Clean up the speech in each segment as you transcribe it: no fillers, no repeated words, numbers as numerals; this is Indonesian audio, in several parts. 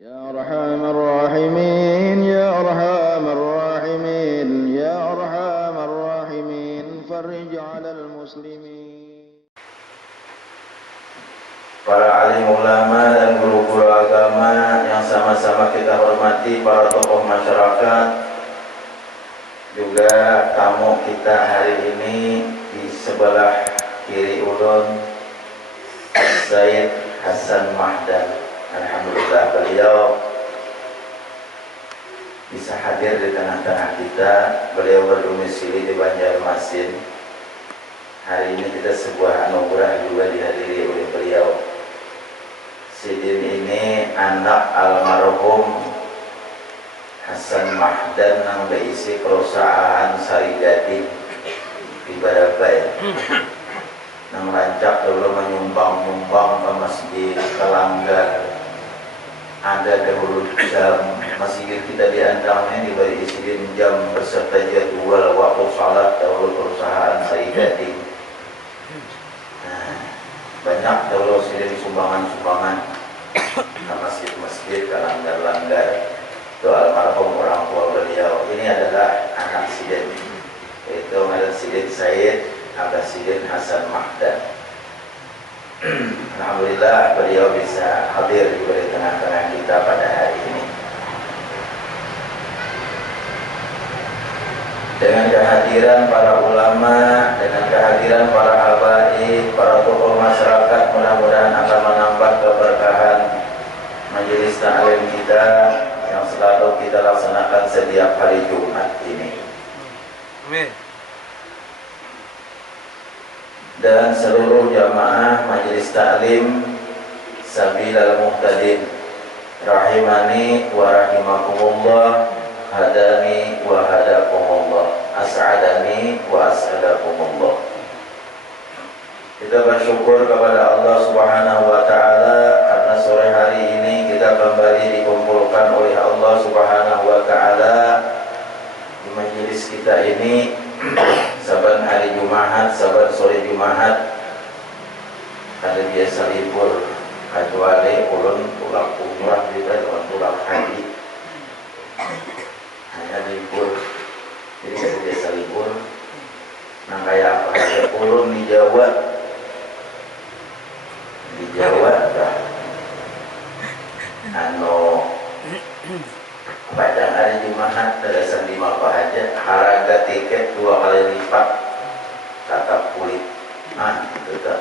يا أرحم الراحمين يا أرحم الراحمين يا أرحم الراحمين فرج على المسلمين. Para alim ulama dan guru-guru agama yang sama-sama kita hormati, para tokoh masyarakat, juga tamu kita hari ini di sebelah kiri ulun, Sayyid Hasan Mahdan. Alhamdulillah beliau bisa hadir di tengah-tengah kita. Beliau berdomisili di Banjarmasin. Hari ini kita sebuah anugerah juga dihadiri oleh beliau. Sidin ini anak almarhum Hasan Mahdan yang berisi perusahaan Sarigading di Barabai. Yang rancak dulu menyumbang-nyumbang ke masjid, ke langgar. Ada dahulu jam masjid kita diantaranya diberi Sidin jam beserta jadwal waktu salat dahulu perusahaan Sarigading. Banyak dahulu Sidin sumbangan-sumbangan ke masjid-masjid, ke langgar-langgar. Itu almarhum orang tua beliau. Ini adalah anak Sidin, yaitu adalah Sidin Sayyid Abah Sidin Hasan Mahdan. Alhamdulillah beliau bisa hadir di tengah-tengah kita pada hari ini. Dengan kehadiran para ulama, dengan kehadiran para habaib, para tokoh masyarakat, mudah-mudahan akan menambah keberkahan majelis ta'lim kita yang selalu kita laksanakan setiap hari Jumat ini. Amin. Dan seluruh jamaah majelis ta'lim Sabilal Muhtadin rahimani wa rahimakumullah, hadani wa hadakumullah, as'adani wa as'adakumullah. Kita bersyukur kepada Allah Subhanahu wa ta'ala karena sore hari ini kita kembali dikumpulkan oleh Allah Subhanahu wa ta'ala di majelis kita ini. Saban hari Jumat, saban sore Jumat, ada biasa libur, kecuali ulun pulang umrah kita dengan pulang haji, hanya libur. Jadi ada biasa libur. Nah kayak apa aja ulun di Jawa dah pada hari Jumat terasa 5 aja, harga tiket 2 kali lipat, tatap kulit. Itu tak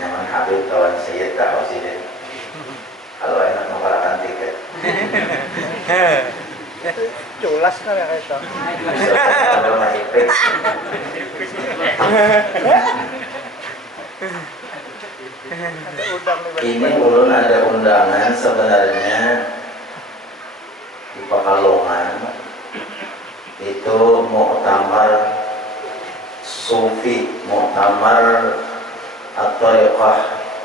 nyaman Habib kawan saya tahu sih. Kalau enak mengalahkan tiket. Culas kan ya itu. Kalau masih fix. Ini ulun ada undangan sebenarnya di Pekalongan, itu muktamar sufi, muktamar at-tariqah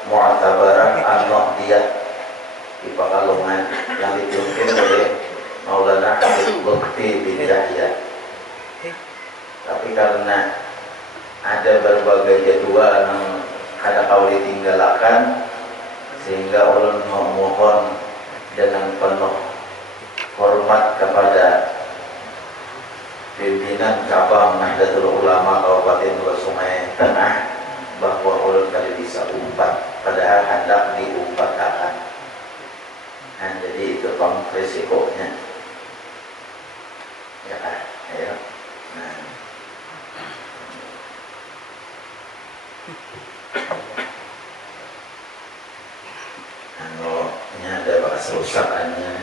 mu'tabarah an-nahdiyah di Pekalongan yang dipimpin oleh Maulana Habib Lutfi bin Yahya. Tapi karena ada berbagai jadwal yang kada kau ditinggalkan, sehingga ulun memohon dengan penuh hormat kepada pimpinan cabang Nahdlatul Ulama Kabupaten Sungai Tengah bahwa ulun kali bisa umpat, padahal hendak diumpatakan. Nah, jadi itu risikonya. Ya, ayo. Nah. Ini ada bekas rusakannya.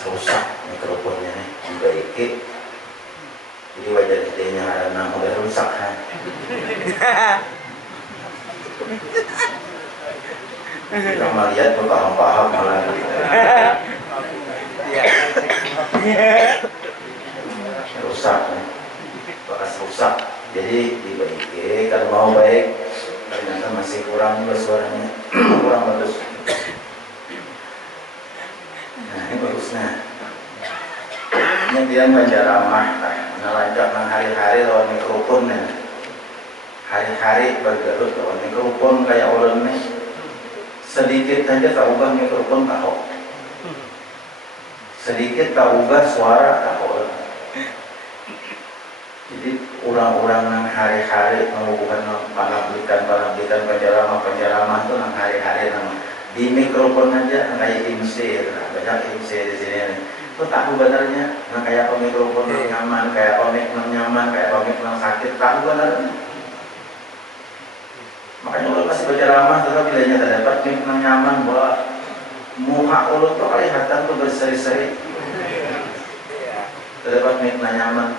Rusak mikrofonnya nih, dibaiki. Jadi wajah gedenya karena udah rusak kan. Kita melihat tuh paham-paham malah gitu. Rusak nih, bekas rusak. Jadi dibaiki, kalau mau baik ternyata masih kurang juga suaranya. Kurang bagus. Nah ini bagusnya. Ini dia menjaramah, ngelancak nang hari-hari lawan mikrofon nih. Hari-hari bergerut lawan mikrofon kayak ulun nih. sedikit saja tak ubah mikrofon tak sedikit tak ubah suara tak boleh. Jadi orang-orang yang hari-hari menghubungkan panablikan penceramah itu yang hari-hari yang di mikrofon aja kayak IMC, banyak IMC di sini. Itu tahu benernya, kayak mikrofon yang nyaman, kayak mic yang nyaman, kayak mic yang sakit, tahu benernya. Makanya kalau masih berceramah tetap bilanya terdapat mic yang nyaman, bahwa muka ulut tuh kelihatan tuh berseri-seri. Terdapat mic yang nyaman.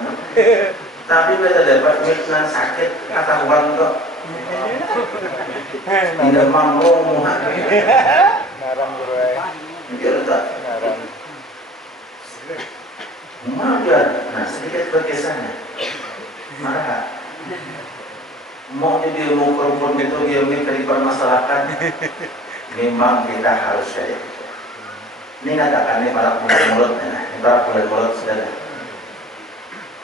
Tapi bila dapat mic yang sakit, ketahuan kok. Tidak mampu muka. Ngarang bro. Biar tak. Ngarang. Magar. Nah sedikit berkesannya. Marah. Mau jadi ilmu perempuan itu ilmu dipermasalahkan. Memang kita harus kayak gitu. Ini katakan ini para mulut, ini para mulut saudara.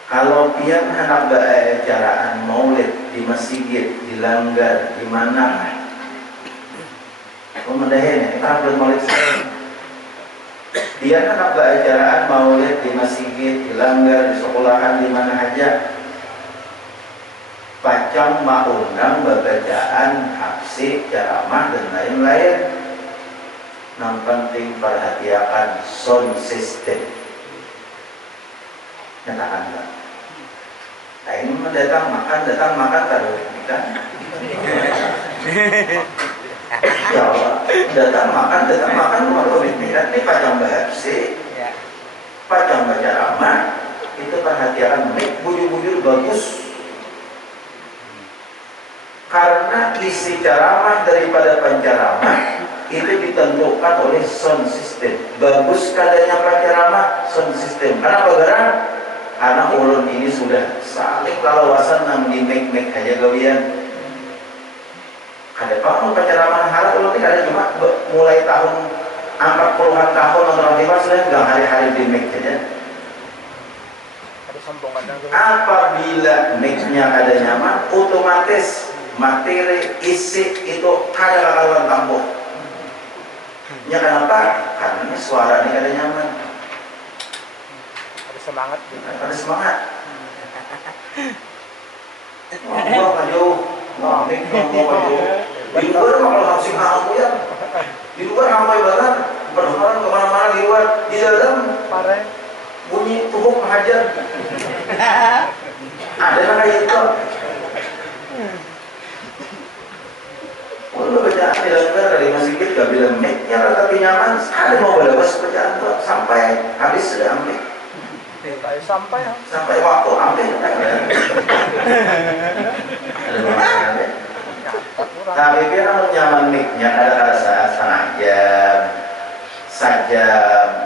Kalau pian anak acaraan maulid di masjid, di langgar, di mana? Pemendahin, ini para maulid. Pian anak acaraan maulid di masjid, di langgar, di sekolahan, di mana aja. Pacang maundang bacaan, aksi, ceramah dan lain-lain. Yang penting perhatikan sound system. Nyatakan enggak. Nah ini datang makan taruh kan? Ya Allah, datang makan taruh ini kan? Ini pacang bahasi, pacang ceramah. Itu perhatikan mic, bujur-bujur bagus. Karena isi ceramah daripada penceramah itu ditentukan oleh sound system. Bagus kadanya penceramah sound system. Karena anak ulun ini sudah saling kalawasan nang di make aja gawian. Ada pak penceramah halal ulun ini ada cuma mulai tahun 40-an tahun atau 5 sudah nggak hari-hari di make aja. Apabila make-nya ada nyaman, otomatis materi isi itu ada kawan kampung. Ya kenapa? Karena ini suara ini ada nyaman. Ada semangat gitu. Ada semangat. Wah, kajau. Wah, ini kajau. Di luar kalau langsung ngaku ya. Di luar ramai banget. Berhalan kemana-mana di luar. Di dalam bunyi tubuh menghajar. Ada yang kayak itu. Kalau bacaan di langgar dari masjid gak bilang mic-nya tapi nyaman, sekali mau balawas bacaan tuh sampai habis sudah ambil. Sampai waktu ambil. Ada bermasalah. Tapi biar nyaman mic-nya ada saat setengah jam saja,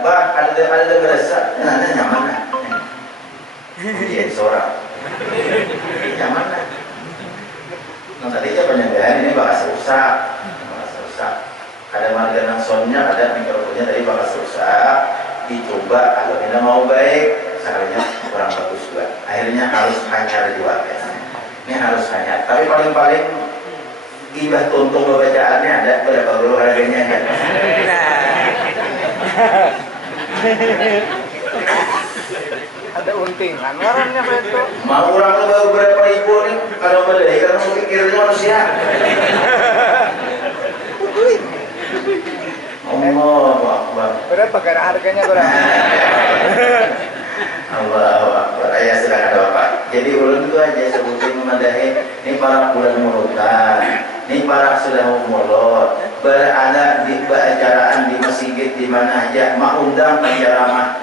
bah ada berasa, nyaman lah. Iya seorang nyaman lah. Nah tadi aja penyegahan ini bakal rusak. Ada marganan soundnya, ada mikrofonnya tadi bakal rusak. Dicoba kalau ini mau baik, caranya kurang bagus juga. Akhirnya harus hanyar juga. Ini harus hanyar. Tapi paling-paling ibah tuntung bacaannya ada berapa dulu harganya kan? Ada untingan warnanya itu. Mau orang baru berapa ribu nih kalau beli karena mungkin kiranya manusia. Allahu Akbar. Berapa karena harganya berapa? Allahu Akbar. Ya sudah ada Bapak. Jadi ulun itu aja sebutin memadahi ini para bulan murutan, ini para sudah umulot, berada di acaraan di masjid di mana aja, mengundang penceramah,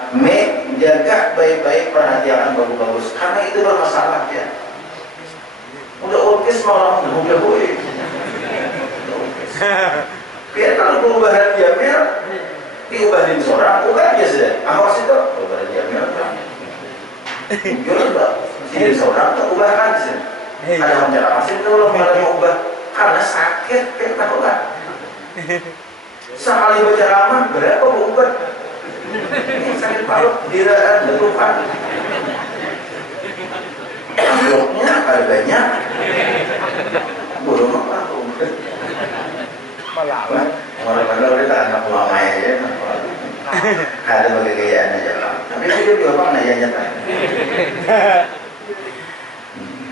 jaga baik-baik perhatian bagus-bagus karena itu bermasalah ya. Udah orkes malah udah boleh. Biar kalau perubahan jamil diubahin seorang, ubah aja sudah. Awas itu perubahan jamil kan. Jual mbak, jadi seorang tuh ubahkan sih. Ada penceramah sih kalau mau ubah karena sakit kita tahu kan. Sekali berceramah berapa ubah? Ini sakit paru, diraan, berlupan. Bloknya harganya burung apa? Malalang. Orang-orang kita anak lama aja. Ada bagi gayaan aja Pak. Tapi video juga Pak nanya Pak.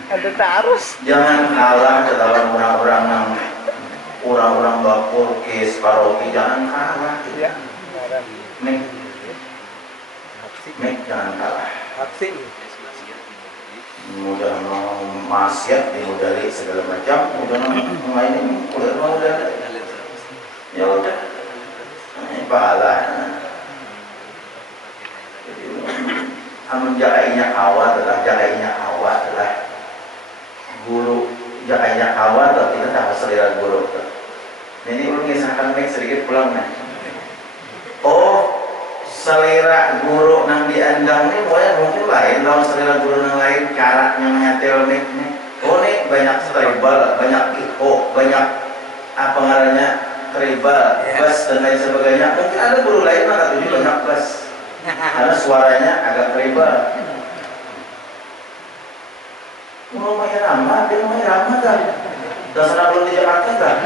Ada tarus. Jangan kalah lawan orang-orang yang orang-orang bapur kes paroki, jangan kalah. Iya. Ngaran. Mek jangan kalah. Aksi. Mudah mau maksiat dimudari segala macam, mudah mainin udah ya udah ini pahala. Jadi menjakainya awal adalah guru, jakainya awal atau kita tak selera guru. Ini belum mengisahkan sedikit pulang nih. Oh, selera guru nang diandang ini mungkin lain lawan selera guru yang lain, caranya menyetel mic-nya. Oh nih banyak tribal, banyak iho, banyak apa ngarannya tribal, bass dan lain sebagainya. Mungkin ada guru lain maka tujuh banyak bass karena suaranya agak tribal. Rumahnya ramah, dia rumahnya ramah kan? Dasar belum di Jakarta kan?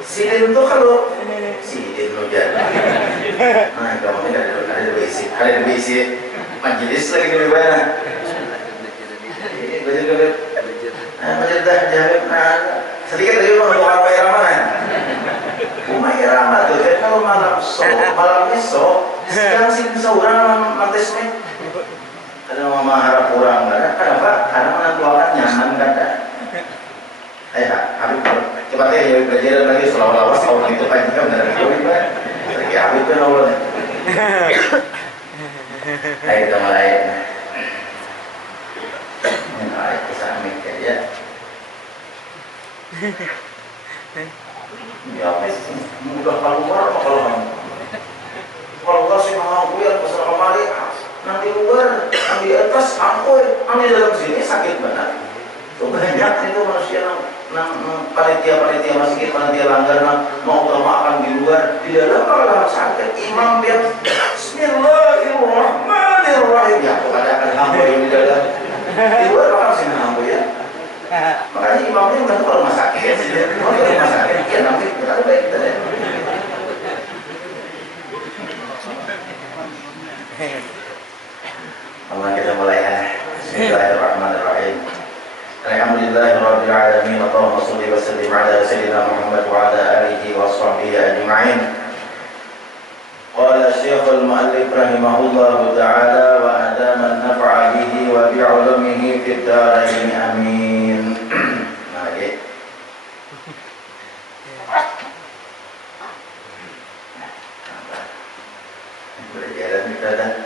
Sidin tuh kalau Sidin hujan. Nah, kamu ini ada berisi majelis lagi di mana? Belajar. Belajar dah jawab. Sedikit lagi mau ngomong apa yang mana? Rumah irama tuh. Jadi kalau malam esok, sekarang sih bisa orang mantes nih. Ada mama harap kurang kan? Kenapa? Karena menantuakan nyaman kan? Habib coba deh belajar lagi selawat lawas kalau gitu aja kan benar itu kan lagi Habib kan Allah. Ayo kita mulai. Mulai kesamik ya. Ya mudah keluar apa kalau Allah sih mau ya pasal kemarin nanti luar di atas angkoi di dalam sini sakit banget. Banyak itu manusia panitia masjid, panitia langgar mau utamakan di luar, di dalam kalau sakit imam dia Bismillahirrahmanirrahim ya kok ada hamba yang di dalam di luar orang sih hamba ya. Makanya imamnya bukan kalau rumah sakit, kalau rumah sakit ya nanti kita baik deh. Kita mulai ya. Bismillahirrahmanirrahim. Alhamdulillahirabbil alamin. Allahumma shalli wa sallim ala sayyidina Muhammad wa ala alihi wa sahbihi ajma'in. Qala Syekhul Mu'allif rahimahullahu ta'ala wa adama an-naf'a bihi wa bi'ulumihi fid dharain amin. Lagi. Berjalan kita.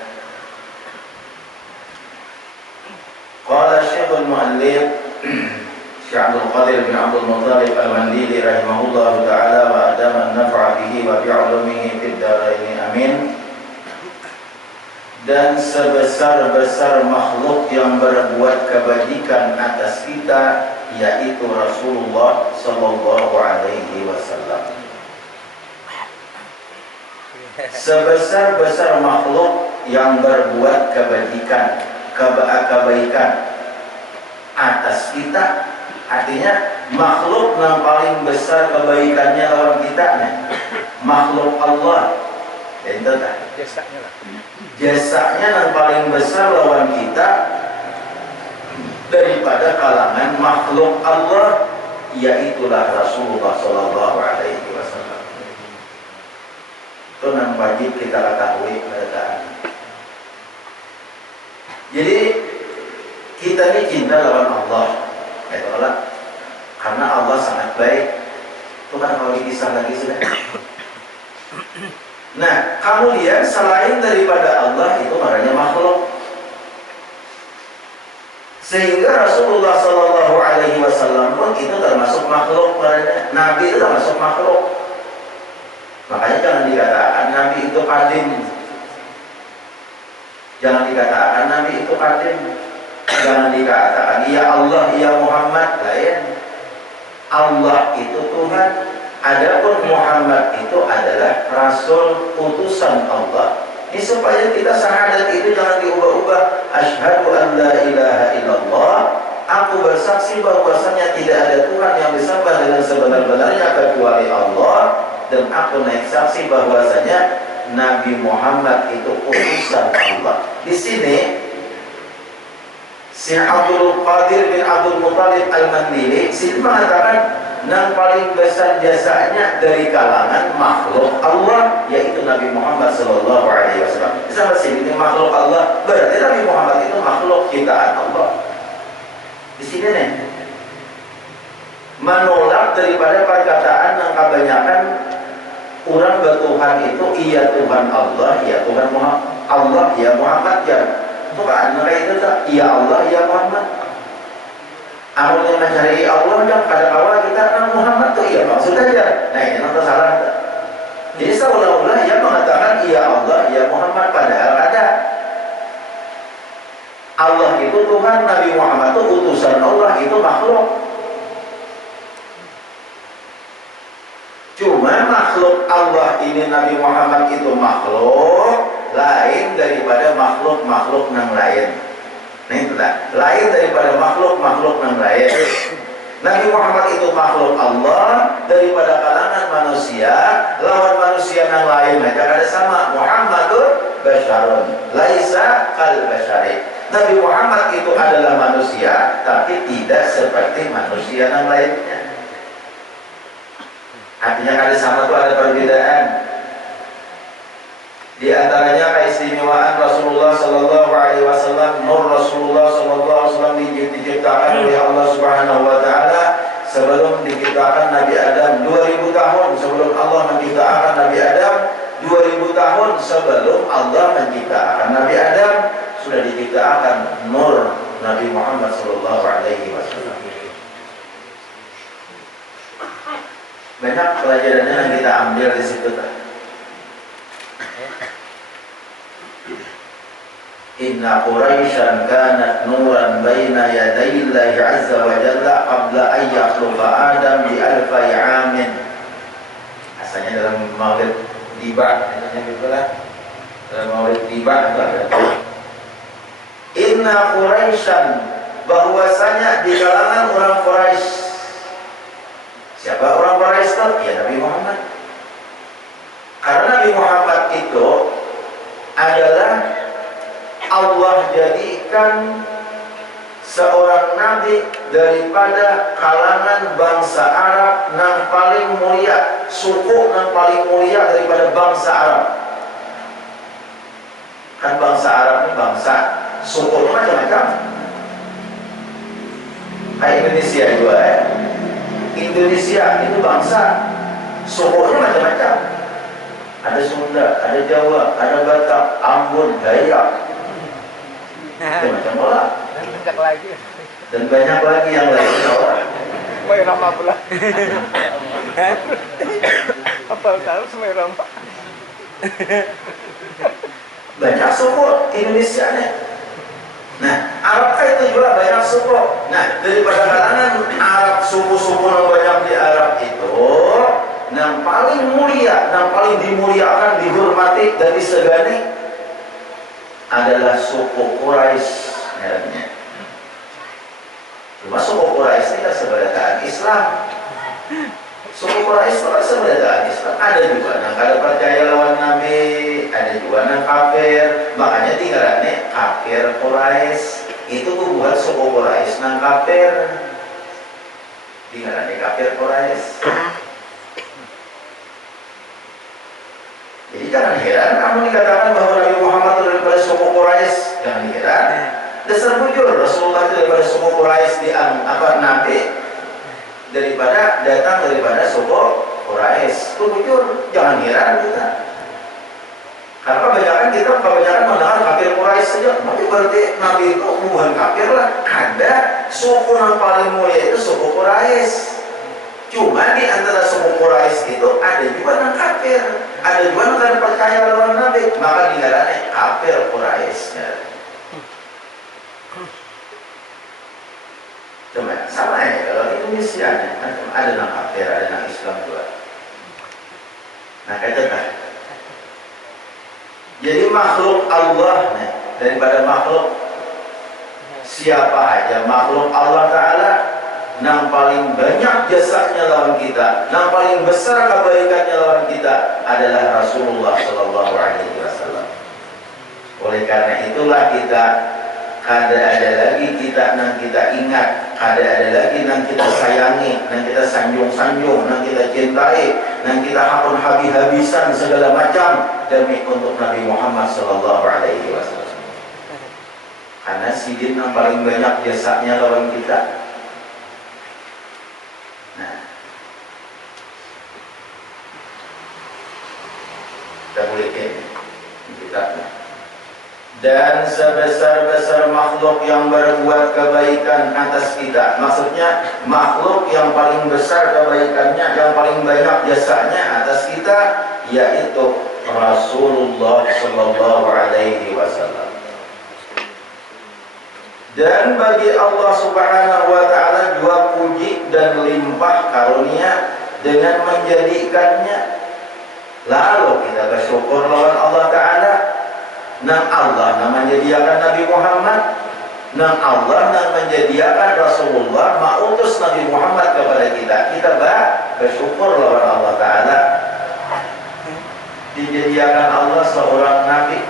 Qala Syekhul Mu'allif Syekh Abdul Qadir bin Abdul Muttalib Al-Mandili rahimahullahu ta'ala wa adama an-naf'a bihi wa bi'ulumihi fid dharain amin. Dan sebesar-besar makhluk yang berbuat kebajikan atas kita yaitu Rasulullah sallallahu alaihi wasallam. Sebesar-besar makhluk yang berbuat kebaikan atas kita, artinya makhluk yang paling besar kebaikannya lawan kita makhluk Allah. Itu kan jasanya yang paling besar lawan kita daripada kalangan makhluk Allah, yaitulah Rasulullah sallallahu alaihi wasallam. Itu yang wajib kita ketahui pada. Jadi kita ini cinta lawan Allah, karena Allah sangat baik. Itu kan kalau dikisah lagi sudah. Nah, kemudian selain daripada Allah itu namanya makhluk. Sehingga Rasulullah Sallallahu Alaihi Wasallam pun itu termasuk makhluk. Nabi itu termasuk makhluk. Makanya jangan dikatakan Nabi itu qadim. Jangan dikatakan Nabi itu qadim. Jangan dikatakan ya Allah, ya Muhammad. Lain. Allah itu Tuhan. Adapun Muhammad itu adalah Rasul utusan Allah. Ini supaya kita syahadat itu jangan diubah-ubah. Asyhadu an la ilaha illallah. Aku bersaksi bahwasanya tidak ada Tuhan yang disembah dengan sebenar-benarnya kecuali Allah. dan aku naik saksi bahwasanya Nabi Muhammad itu utusan Allah. Di sini si Abdul Qadir bin Abdul Muttalib Al-Mandili sini mengatakan yang paling besar jasanya dari kalangan makhluk Allah, yaitu Nabi Muhammad Sallallahu Alaihi Wasallam. Sama sini ini makhluk Allah, berarti Nabi Muhammad itu makhluk ciptaan Allah. Di sini nih menolak daripada perkataan yang kebanyakan orang bertuhan itu iya Tuhan Allah, ya Tuhan Muhammad, Allah ya Muhammad ya. Bukan mereka itu tak iya Allah ya Muhammad. Awalnya mencari Allah dan pada awal kita Muhammad tuh iya maksud aja. Nah ini nomor salah. Jadi seolah-olah ia mengatakan iya Allah ya Muhammad, padahal ada Allah itu Tuhan, Nabi Muhammad itu utusan Allah, itu makhluk. Cuma makhluk Allah ini Nabi Muhammad itu makhluk lain daripada makhluk-makhluk yang lain. Nah itulah lain daripada makhluk-makhluk yang lain. Nabi Muhammad itu makhluk Allah daripada kalangan manusia. Lawan manusia yang lain aja ada sama. Muhammadur basyarun laisa kal basyari. Nabi Muhammad itu adalah manusia tapi tidak seperti manusia yang lainnya. Artinya ada sama itu ada perbedaan. Di antaranya keistimewaan Rasulullah Sallallahu Alaihi Wasallam, nur Rasulullah Sallallahu Alaihi Wasallam diciptakan oleh Allah Subhanahu Wa Taala sebelum diciptakan Nabi Adam 2000 tahun sebelum Allah menciptakan Nabi Adam, 2000 tahun sebelum Allah menciptakan Nabi Adam sudah diciptakan nur Nabi Muhammad Sallallahu Alaihi Wasallam. Banyak pelajarannya yang kita ambil di situ. Inna Quraisyan kanat nuran baina yadayillahi azza wa jalla qabla an yakhluqa Adam bi alfi amin. Asalnya dalam maulid tiba, dalam maulid tiba Inna Quraisyan, bahwasanya di kalangan orang Quraisy. Siapa orang Quraisy itu? Ya Nabi Muhammad. Karena Nabi Muhammad itu adalah Allah jadikan seorang nabi daripada kalangan bangsa Arab yang paling mulia, suku yang paling mulia daripada bangsa Arab. Kan bangsa Arab ini bangsa sukunya macam-macam. Kayak Indonesia juga ya. Indonesia itu bangsa sukunya macam-macam. Ada Sunda, ada Jawa, ada Batak, Ambon, Dayak. Macam bola. Dan banyak lagi. Dan banyak lagi yang lainnya orang. Semai Rama pula. Apa tahu Semai Rama? Banyak suku Indonesia nih. Nah, Arab itu juga banyak suku. Nah, daripada kalangan Arab, suku-suku yang banyak di Arab itu, yang paling mulia, yang paling dimuliakan, dihormati dan disegani adalah suku Quraisy. Cuma suku Quraisy ini kan sebenarnya Islam. Suku Quraisy itu kan sebenarnya Islam. Ada juga yang kada percaya lawan Nabi, ada juga yang kafir. Makanya tinggalannya kafir Quraisy. Itu bukan suku Quraisy yang kafir. Tinggalannya kafir Quraisy. Jadi jangan heran kamu dikatakan bahwa Nabi Muhammad itu daripada suku Quraisy. Jangan heran. Dasar bujur Rasulullah itu daripada suku Quraisy di Nabi datang daripada suku Quraisy. Itu bujur. Jangan heran kita. Karena kebanyakan mendengar kafir Quraisy saja. Maka berarti Nabi itu bukan kafir lah. Ada suku yang paling mulia itu suku Quraisy. Cuma di antara suku Quraisy itu ada juga yang kafir, ada juga yang tidak percaya lawan Nabi, maka dilarangnya kafir Quraisy. Cuma sama ya kalau Indonesia ada yang kafir, ada yang Islam juga. Nah katakan, jadi makhluk Allah nih, daripada makhluk siapa aja makhluk Allah Ta'ala yang paling banyak jasanya lawan kita, yang paling besar kebaikannya lawan adalah Rasulullah Sallallahu Alaihi Wasallam. Oleh karena itulah kita kada ada lagi kita nang kita ingat, kada ada lagi nang kita sayangi, nang kita sanjung-sanjung, nang kita cintai, nang kita hakun habis-habisan segala macam demi untuk Nabi Muhammad Sallallahu Alaihi Wasallam. Karena sidin yang paling banyak jasanya lawan kita. Nah, kita boleh kita. Dan sebesar-besar makhluk yang berbuat kebaikan atas kita, maksudnya makhluk yang paling besar kebaikannya, yang paling banyak jasanya atas kita, yaitu Rasulullah Sallallahu Alaihi Wasallam. Dan bagi Allah Subhanahu wa Ta'ala juga puji dan limpah karunia dengan menjadikannya. Lalu kita bersyukur lawan Allah Ta'ala. Nang Allah nang menjadikan Nabi Muhammad, nang Allah nang menjadikan Rasulullah, mautus Nabi Muhammad kepada kita. Kita bersyukur lawan Allah Ta'ala. Dijadikan Allah seorang Nabi.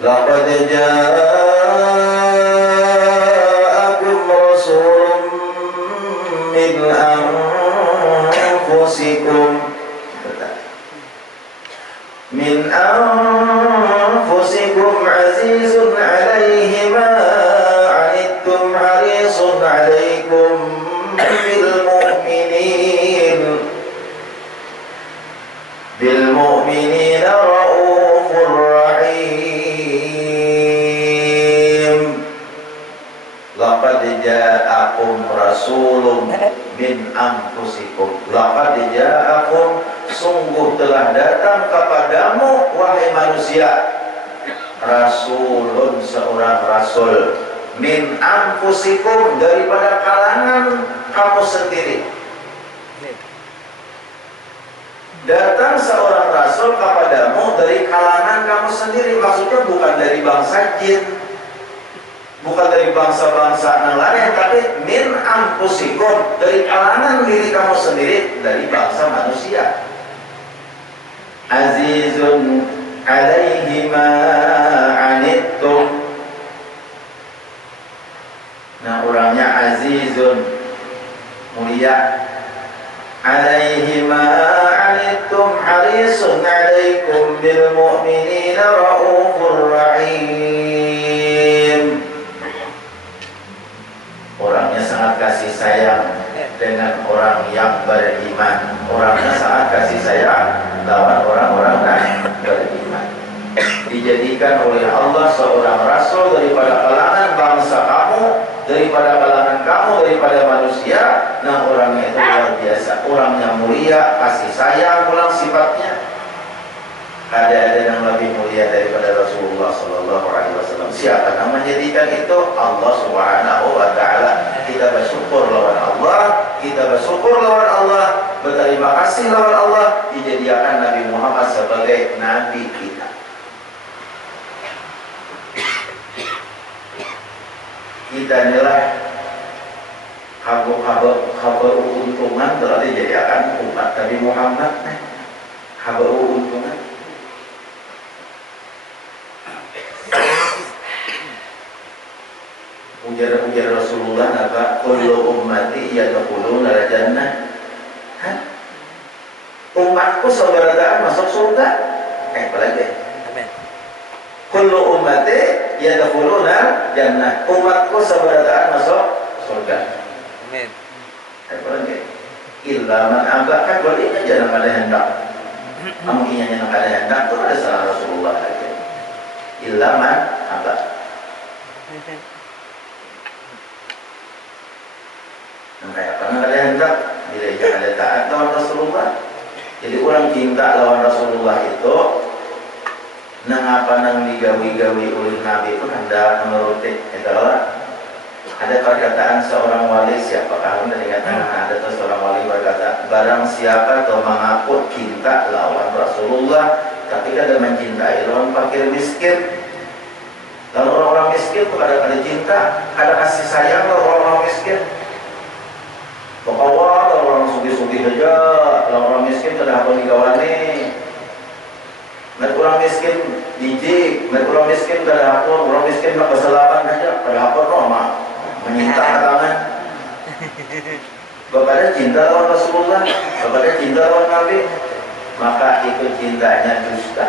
Laqad ja'akum rasulun min anfusikum azizun 'alaihi ma 'anittum harisun 'alaikum bil mu'minina raufur rahim. Laqad ja'akum rasulun min anfusikum. Laqad ja'akum, sungguh telah datang kepadamu wahai manusia, rasulun, seorang rasul, min anfusikum, daripada kalangan kamu sendiri. Datang seorang rasul kepadamu dari kalangan kamu sendiri, maksudnya bukan dari bangsa jin, bukan dari bangsa-bangsa yang lain, tapi min anfusikum, dari kalangan diri kamu sendiri, dari bangsa manusia. Azizun 'alaihi ma 'anittum. Nah, orangnya azizun, mulia. 'Alaihi ma 'anittum harisun 'alaikum bil mu'minina raufur rahim. Orangnya sangat kasih sayang dengan orang yang beriman. Orangnya sangat kasih sayang lawan orang-orang yang beriman. Dijadikan oleh Allah seorang rasul daripada kalangan bangsa kamu, daripada kalangan kamu, daripada manusia. Nah, orangnya itu luar biasa, orangnya mulia, kasih sayang, pulang sifatnya. Ada yang lebih mulia daripada Rasulullah Sallallahu Alaihi Wasallam. Siapa yang menjadikan itu? Allah Subhanahu Wa Taala. Kita bersyukur lawan Allah, kita bersyukur lawan Allah, berterima kasih lawan Allah, dijadikan Nabi Muhammad sebagai Nabi kita. Kita inilah kabar untungan telah dijadikan umat Nabi Muhammad. Kabar untungan. Ujar Rasulullah apa? Kullu ummati yadkhuluna al-jannah. Umatku saudara masuk surga. Apalagi? Amin. Kullu ummati yadkhuluna jannah. Umatku saudara masuk surga. Amin. Apalagi? Illa man aba, kan berarti jangan ada hendak. Kamu ingin yang ada hendak itu ada salah Rasulullah lagi. Illa man aba. Kayak apa ada hendak, bila jangan ada taat lawan Rasulullah. Jadi orang cinta lawan Rasulullah itu, nang apa nang digawi-gawi oleh Nabi pun hendak menuruti. Itulah ada perkataan seorang wali, siapakah dari katakan ada tuh seorang wali berkata, barang siapa tuh mengaku cinta lawan Rasulullah, tapi kada mencintai lawan fakir miskin. Lalu orang-orang miskin tuh kada cinta, kada kasih sayang lawan orang miskin. Pokoknya orang sugi-sugi saja, orang dah apa kawane. Mereka orang miskin biji, mereka orang miskin pada apa, orang miskin nak kesalahan saja, pada apa Roma menyinta tangan. Kepada cinta lawan Rasulullah, kepada cinta lawan Nabi, maka itu cintanya dusta.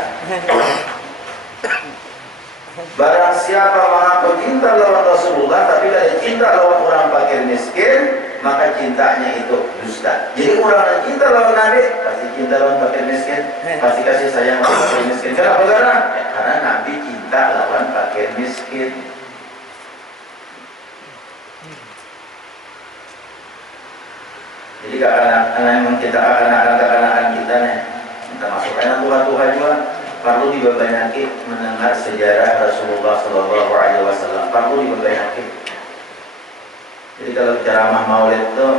Barang siapa mengaku cinta lawan Rasulullah tapi tidak cinta lawan orang fakir miskin, maka cintanya itu dusta. Jadi orang yang cinta lawan Nabi pasti cinta lawan fakir miskin, pasti kasih sayang lawan fakir miskin. Kenapa? Karena Nabi cinta lawan fakir miskin. Jadi akan kita akan kita nih, kita masukkan Tuhan juga. Perlu dibanyakin mendengar sejarah Rasulullah Shallallahu Alaihi Wasallam. Perlu dibanyakin. Jadi kalau ceramah Maulid itu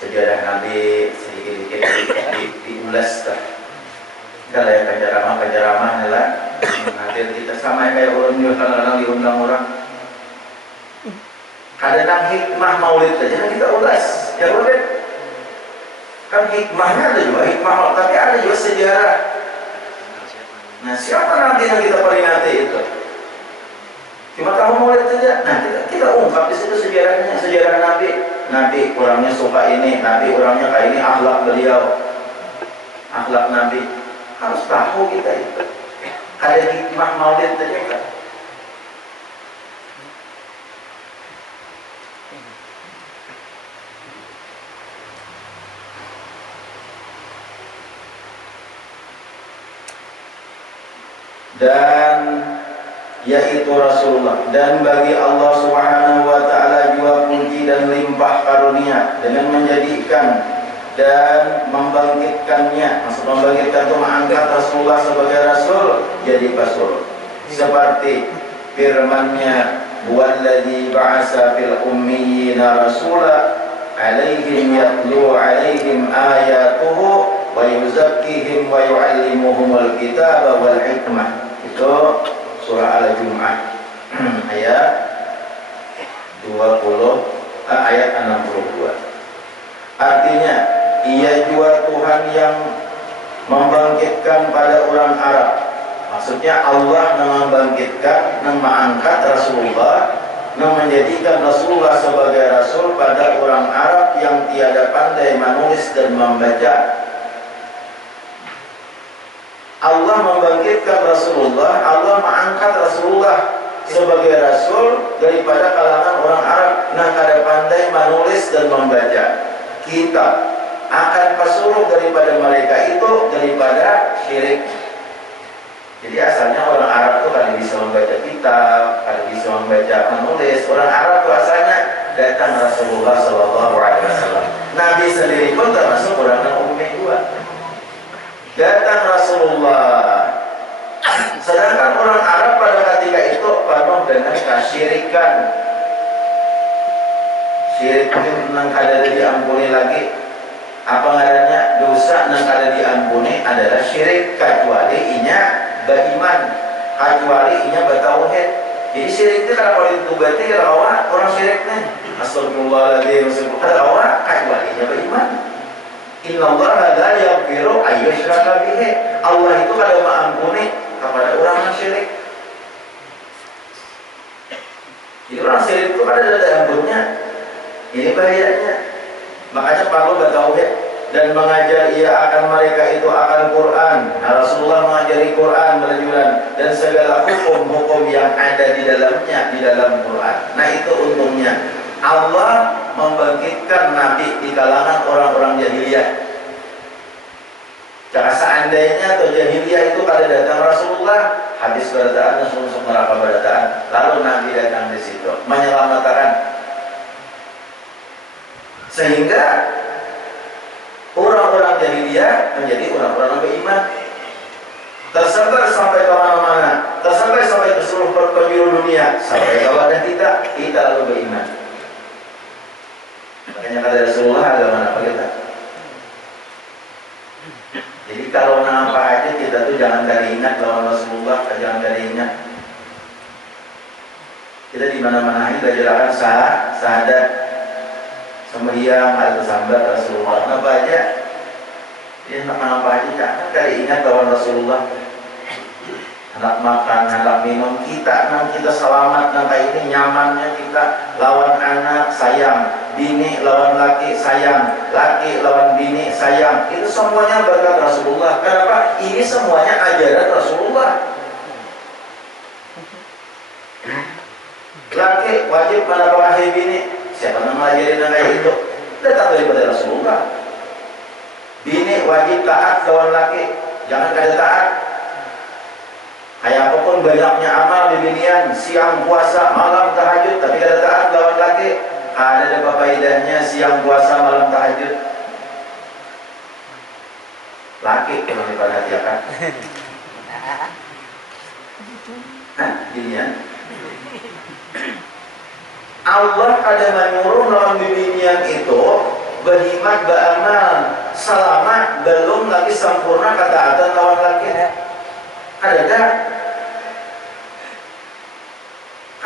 sejarah Nabi sedikit-sedikit diulas. Kalau ya ceramah adalah nanti kita sama kayak orang kadang-kadang diundang orang. Kadang hikmah Maulid saja kita ulas. Ya boleh. Kan hikmahnya ada juga hikmah, tapi ada juga sejarah. Nah, siapa nanti yang kita peringati itu? Cuma tahu Maulid saja. Nah, kita ungkap di situ sejarahnya, sejarah Nabi. Nabi orangnya suka ini, Nabi orangnya kayak ini, akhlak beliau, akhlak Nabi. Harus tahu kita itu. Ada hikmah Maulid saja kan? Dan yaitu Rasulullah, dan bagi Allah Subhanahu wa taala juga puji dan limpah karunia dengan menjadikan dan membangkitkannya. Maksud membangkitkan itu mengangkat Rasulullah sebagai rasul jadi rasul. Seperti firman-Nya, "Huwallazi ba'atsa fil ummiyina rasula alaihim yatlu alaihim ayatuhu wa yuzakkihim wa yu'allimuhumul kitaba wal hikmah." Itu surah Al-Jumu'ah ayat 62. Artinya ia juga Tuhan yang membangkitkan pada orang Arab. Maksudnya Allah membangkitkan, mengangkat Rasulullah, menjadikan Rasulullah sebagai rasul pada orang Arab yang tiada pandai menulis dan membaca. Allah membangkitkan Rasulullah, Allah mengangkat Rasulullah sebagai rasul daripada kalangan orang Arab yang kada pandai menulis dan membaca. Kita akan pesuruh daripada mereka itu daripada syirik. Jadi asalnya orang Arab itu kada bisa membaca kitab, kada bisa membaca menulis. Orang Arab itu asalnya datang Rasulullah Shallallahu Alaihi Wasallam. Nabi sendiri pun termasuk orang yang ummi juga. Datang Rasulullah. Sedangkan orang Arab pada ketika itu penuh dengan kesyirikan. Syirik yang kada diampuni lagi. Apa ngarannya? Dosa yang kada diampuni adalah syirik, kecuali inya beriman, kecuali inya bertauhid. Jadi syirik itu kalau ditubati kalau orang syiriknya astagfirullahaladzim, kada awak kecuali inya beriman. Innallaha la yaghfiru ayyushraka bihi. Allah itu kada mengampuni kepada orang yang syirik. Jadi orang syirik itu kada ada ampunnya. Ini bahayanya. Makanya perlu bertauhid dan mengajar ia akan mereka itu akan Quran. Nah, Rasulullah mengajari Quran berjulan dan segala hukum-hukum yang ada di dalamnya di dalam Quran. Nah, itu untungnya. Allah membangkitkan Nabi di kalangan orang-orang jahiliyah. Jika seandainya atau jahiliyah itu pada datang Rasulullah, habis berataan langsung neraka berataan, lalu Nabi datang di situ menyelamatkan, sehingga orang-orang jahiliyah menjadi orang-orang yang beriman, tersebar sampai ke mana-mana, tersebar sampai ke seluruh penjuru dunia, sampai ke wadah kita lalu beriman. Makanya kata Rasulullah, agama apa kita? Jadi kalau nampak aja kita tuh jangan kali ingat lawan Rasulullah, jangan kali ingat. Kita di mana-mana kita jelaskan syahadat, sembahyang, ada sambat Rasulullah, apa aja. Dia nak menambah haji kan kali ingat kawan Rasulullah. Hendak makan, hendak minum, kita selamat nanti ini nyamannya kita lawan anak sayang, bini lawan laki sayang, laki lawan bini sayang. Itu semuanya berkat Rasulullah. Kenapa? Ini semuanya ajaran Rasulullah. Laki wajib menafkahi bini. Siapa yang mengajarin kayak itu? Datang daripada Rasulullah. Bini wajib taat kawan laki, jangan kada taat. Kayak apapun banyaknya amal di binian, siang puasa, malam tahajud, tapi kada taat lawan laki, ada faedahnya siang puasa, malam tahajud. Laki kalau diperhatikan. Binian. Allah ada menyuruh lawan binian itu berhikmat beramal selama belum lagi sempurna ketaatan lawan laki.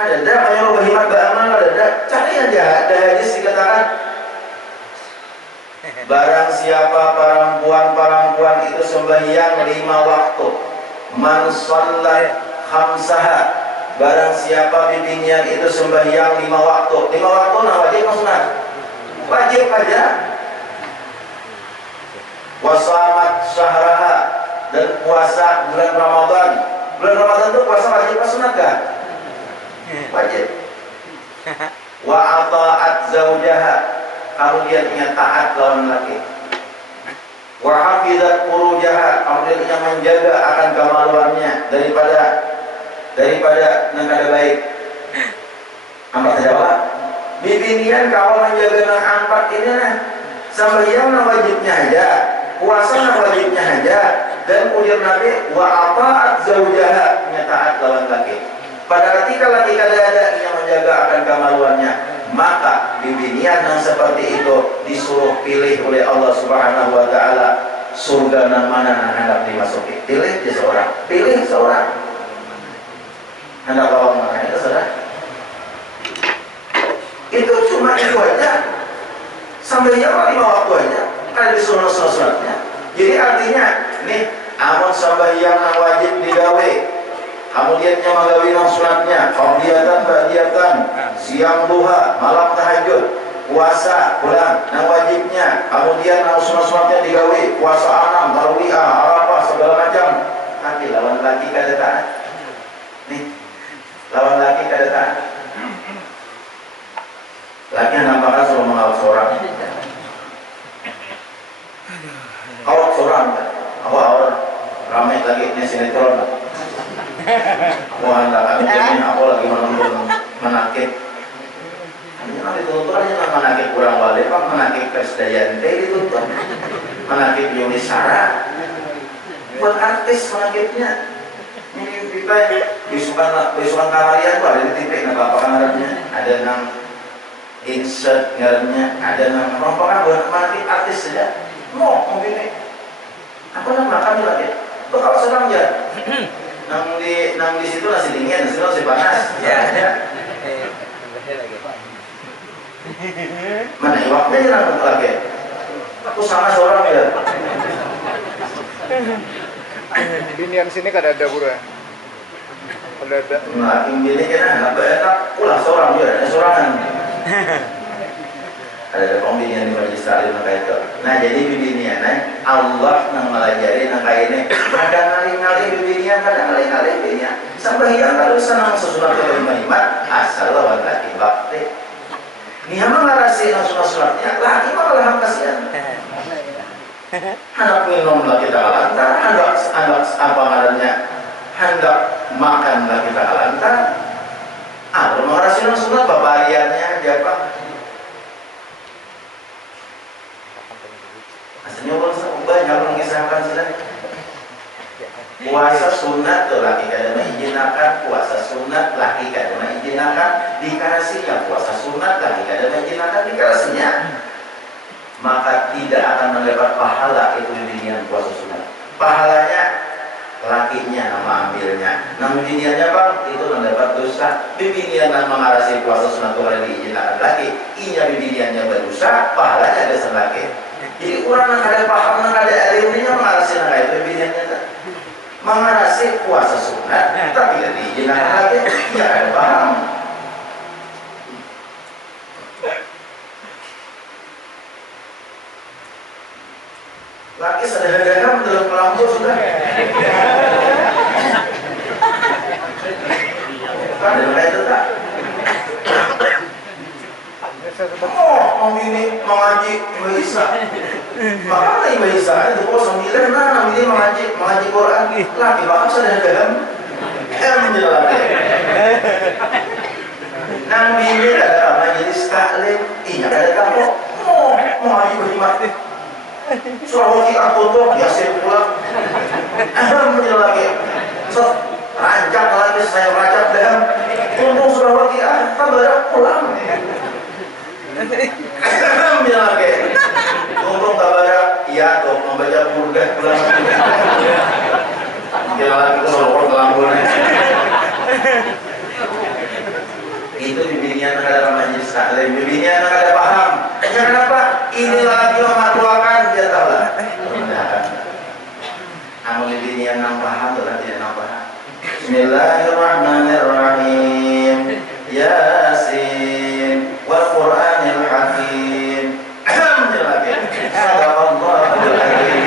Ada menyuruh berhikmat beramal, ada cari aja. Ada hadis dikatakan barang siapa perempuan itu sembahyang 5 waktu, man shollat khamsaha, barang siapa bibinya itu sembahyang 5 waktu. 5 waktu nah wajib atau sunat? Wajib aja. Wasamat syahraha, dan puasa bulan Ramadan. Bulan Ramadan itu puasa wajib atau sunat kan? Wajib. Wa ata'at zaujaha, kalau dia punya taat lawan laki. Wa hafizat furujaha, kalau dia menjaga akan kemaluannya daripada nangkada baik. Ampak jawab. Bibinian kalau menjaga nang empat ini nah, sembahyang nang wajibnya aja, puasa nang wajibnya aja, dan ujar Nabi wa ata'at zaujaha, punya taat lawan laki. Pada ketika laki kada ada yang menjaga akan kemaluannya, maka bibinian yang seperti itu disuruh pilih oleh Allah Subhanahu wa taala surga nang mana nang hendak dimasuki. Pilih seorang. Hendak lawan mana itu saudara? Itu cuma itu aja. Sampai yang 5 waktu aja. Kan disuruh sholatnya. Jadi artinya nih, amun sembahyang yang wajib digawe, kemudiannya menggawi nang sunatnya, ba'diyatan, siang duha, malam tahajud, puasa pulang nang wajibnya, kemudian nang sunat-sunatnya digawe, puasa 6, tarawih, arafah segala macam. Tapi lawan laki kada taat. Nih, lawan laki kada taat. Laki nampaknya suruh mengawal seorang. Awak seorang, awal ramai lagi ini sinetron. Wah, kami jamin aku lagi menonton menakik. Hanya dituntut aja menakik kurang balik, pak menakik Krisdayanti dituntut, menakik Yuni Sarah. Buat artis menakiknya. Ini kita bisukan kamarian tuh ada di TV, nggak apa-apa kamarnya. Ada nang insert ngarannya, ada nang rompakan buat menakik artis saja. Mau begini. Aku nak makan lagi. Tuh kalau sedang aja. Nang di situ nasi dingin, nasi nasi panas. Ya. Mana iwaknya jangan lagi. Aku sama seorang ya. Binian sini kada ada pura. Kada ada. Nah, ini kena enak pulang seorang ya, seorangan. Ada pembinian di majlis taklim kayak itu. Nah, jadi bibinian Allah nang melajari nang kayak ini. Kadang ngali-ngali bibinian, kadang ngali-ngali bibinian. Sembahyang kalau senang sesunat kelima asal lawan laki bakti. Nih emang ngarasi nang sunat-sunatnya, laki mah kalah kasihan. Hendak minum lagi tak lantar, hendak apa ngarannya, hendak makan lagi tak lantar. Kalau ngarasi nang sunat babariannya dia apa? Nyoba banyak mengisahkan sudah. Puasa sunat tuh laki kada mengizinakan, puasa sunat laki kada mengizinakan, dikasihnya puasa sunat laki kada mengizinakan, dikasihnya maka tidak akan mendapat pahala itu bibinian puasa sunat. Pahalanya lakinya nama ambilnya, namun bibiniannya bang itu mendapat dosa. Bibinian yang mengarasi puasa sunat itu kada diizinakan lagi, inya bibiniannya berdosa, pahalanya ada selaki. Jadi orang yang ada paham, yang ada ilmu mengarasi puasa sunat tapi jadi jenang lagi ya ada paham. Laki sederhana dalam pelampur sudah kan ada itu tak oh ini mengaji Isa makanya Ibu Isa itu kok 9 nah ini mengaji Quran laki bakal sederhana menjelaskan nang ini ada majelis taklim iya ada kamu mengaji berhimati surah kita tutup Yasin pulang menjelaskan rancak lagi saya rancak dan tunggu surah Waqiah kabar pulang menjelaskan tunggu kabar iya tuh membaca burdah pulang dia lagi ke Solo kelambun itu bibinya ada majelis taklim bibinya ada paham kenapa ini lagi memakluakan dia tahu lah amal bibinya yang paham adalah dia yang paham. Bismillahirrahmanirrahim Yasin wal Qur'anil Hakim Sadaqallahul Azim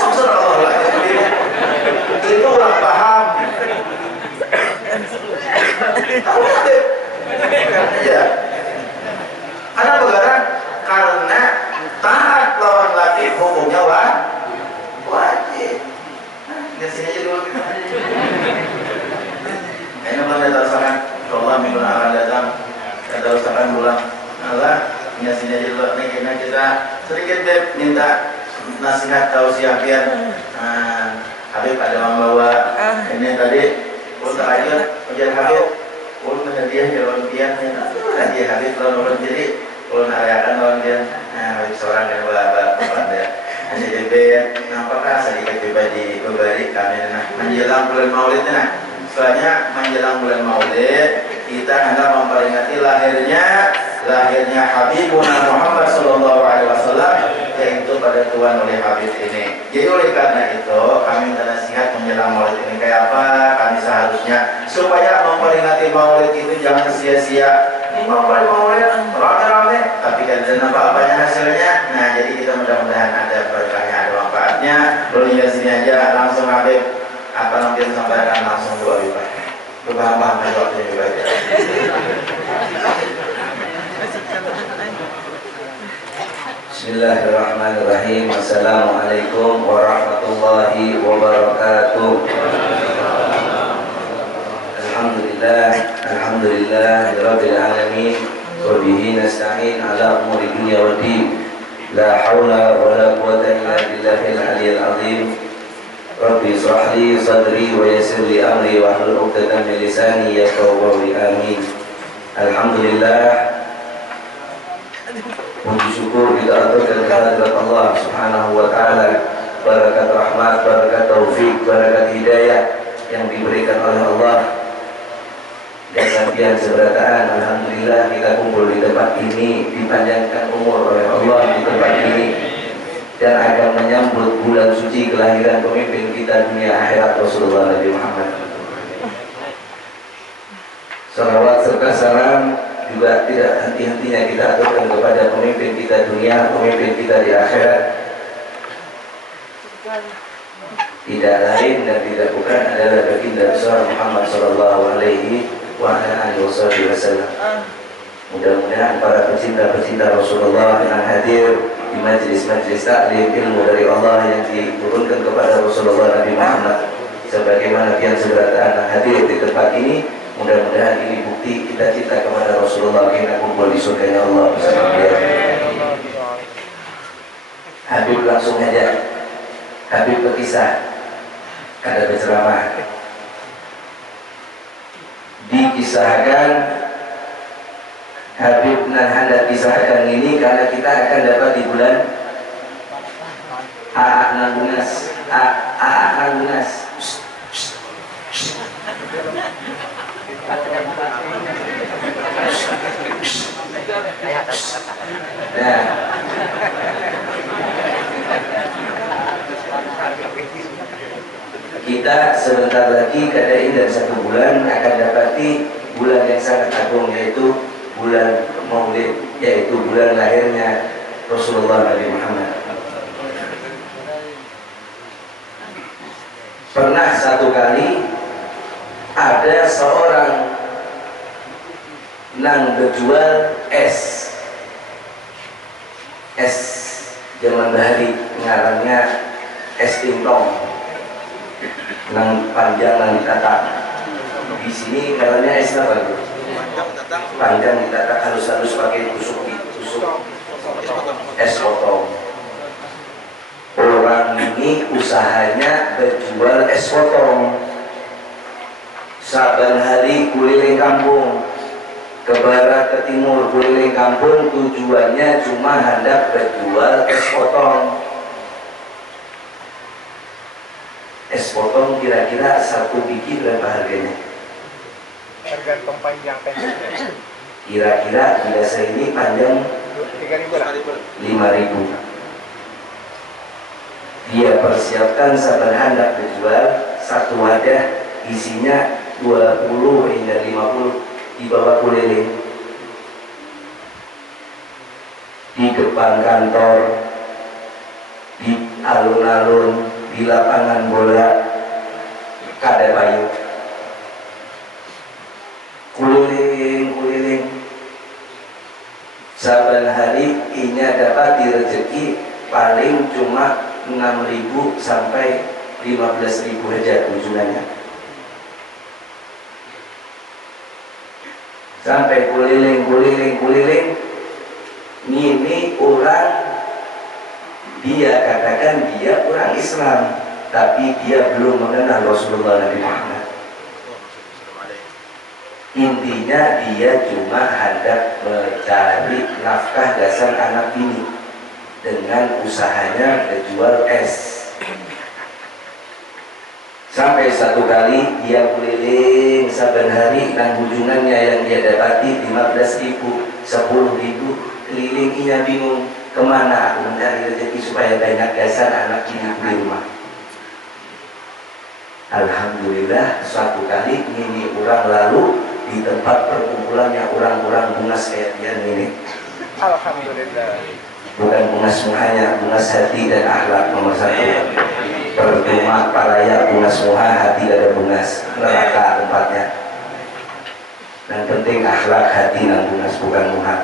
Subhanallah itu orang paham ya karena begaran karena taat lawan laki hukumnya wajib lihat sini aja dulu kayaknya malah ada terusakan Allah minggu akan datang ada terusakan bulan Allah lihat sini aja dulu nih kayaknya kita sedikit deh minta nasihat tausiah biar Habib ada membawa ini tadi untuk aja ujian Habib untuk hadiah jalan dia hadiah Habib lalu jadi ulun arayakan lawan dia Habib seorang yang bapak dia jadi apakah sedikit pribadi berbalik kami menjelang bulan Maulid setelahnya menjelang bulan Maulid kita hendak memperingati lahirnya Habibuna Muhammad sallallahu alaihi wasallam yaitu pada Tuhan oleh Habib ini. Jadi oleh karena itu kami minta nasihat menjelang Maulid ini kayak apa kami seharusnya supaya memperingati Maulid itu jangan sia-sia. Maulid rame-rame tapi kan ada apa-apanya hasilnya. Nah jadi kita mudah-mudahan ada berkahnya ada manfaatnya. Belum hingga sini aja langsung Habib apa nanti sampaikan langsung dua Habib. Paham-paham aja waktunya juga aja. Bismillahirrahmanirrahim. Assalamualaikum warahmatullahi wabarakatuh. Alhamdulillah rabbil alamin wa bihi nasta'in ala umuri dunya waddin. La haula wala quwwata illa billahil aliyyil azim. Rabbi ishrah li sadri wa yassir li amri wa hlul 'uqdatam min lisani yafqahu qawli. Amin. Alhamdulillah, puji syukur kita aturkan kehadirat Allah Subhanahu wa taala, barakat rahmat, barakat taufik, barakat hidayah yang diberikan oleh Allah. Dan sampian seberataan, alhamdulillah kita kumpul di tempat ini, dipanjangkan umur oleh Allah di tempat ini, dan akan menyambut bulan suci kelahiran pemimpin kita dunia akhirat Rasulullah Nabi Muhammad. Salawat serta salam juga tidak henti-hentinya kita aturkan kepada pemimpin kita dunia, pemimpin kita di akhirat. Tidak lain dan tidak bukan adalah baginda besar Muhammad sallallahu alaihi wasallam. Mudah-mudahan para pecinta-pecinta Rasulullah yang hadir di majlis-majlis taklim ilmu dari Allah yang diturunkan kepada Rasulullah Nabi Muhammad, sebagaimana yang seberataan hadir di tempat ini, mudah-mudahan ini bukti kita cinta kepada Rasulullah, kita kumpul di surganya Allah bersama dia. Habib langsung aja. Habib berkisah, ada berceramah, dikisahkan Habib nan hendak kisahkan ini karena kita akan dapat di bulan Nanggunas. Nah, kita sebentar lagi kadain dan 1 bulan akan dapati bulan yang sangat agung, yaitu bulan Maulid, yaitu bulan lahirnya Rasulullah Nabi Muhammad. Pernah satu kali ada seorang nang berjual es zaman bahari, ngarannya es tintong, nang panjang nang ditatak. Di sini ngarannya es apa? Panjang ditatak, halus-halus pakai tusuk es potong. Orang ini usahanya berjual es potong. Saban hari keliling kampung, ke barat ke timur, keliling kampung, tujuannya cuma hendak berjual es potong. Es potong kira-kira 1 biji berapa harganya? Tergantung panjang pendeknya. Kira-kira biasa ini panjang 3.000 lah. 5.000. Dia persiapkan saban hendak berjual 1 wadah isinya 20 hingga 50, dibawa keliling di depan kantor, di alun-alun, di lapangan bola, kada payu, keliling saban hari. Inya dapat direzeki paling cuma 6.000 sampai 15.000 aja ujungannya. Sampai keliling ini orang, dia katakan dia orang Islam, tapi dia belum mengenal Rasulullah Nabi Muhammad. Intinya dia cuma hendak mencari nafkah dasar anak ini dengan usahanya menjual es. Sampai satu kali dia keliling saban hari, dan ujungannya yang dia dapati 15.000, 10.000. Kelilinginya bingung, kemana aku mencari rezeki supaya banyak dasar anak ini di rumah. Alhamdulillah suatu kali ini orang lalu di tempat perkumpulannya orang-orang bungas kayak dia ini. Alhamdulillah. Bukan bungas muhanya, bungas hati dan akhlak nomor 1. Percuma paraya bungas muha, hati ada bungas, neraka tempatnya. Yang penting akhlak hati dan bungas, bukan muha.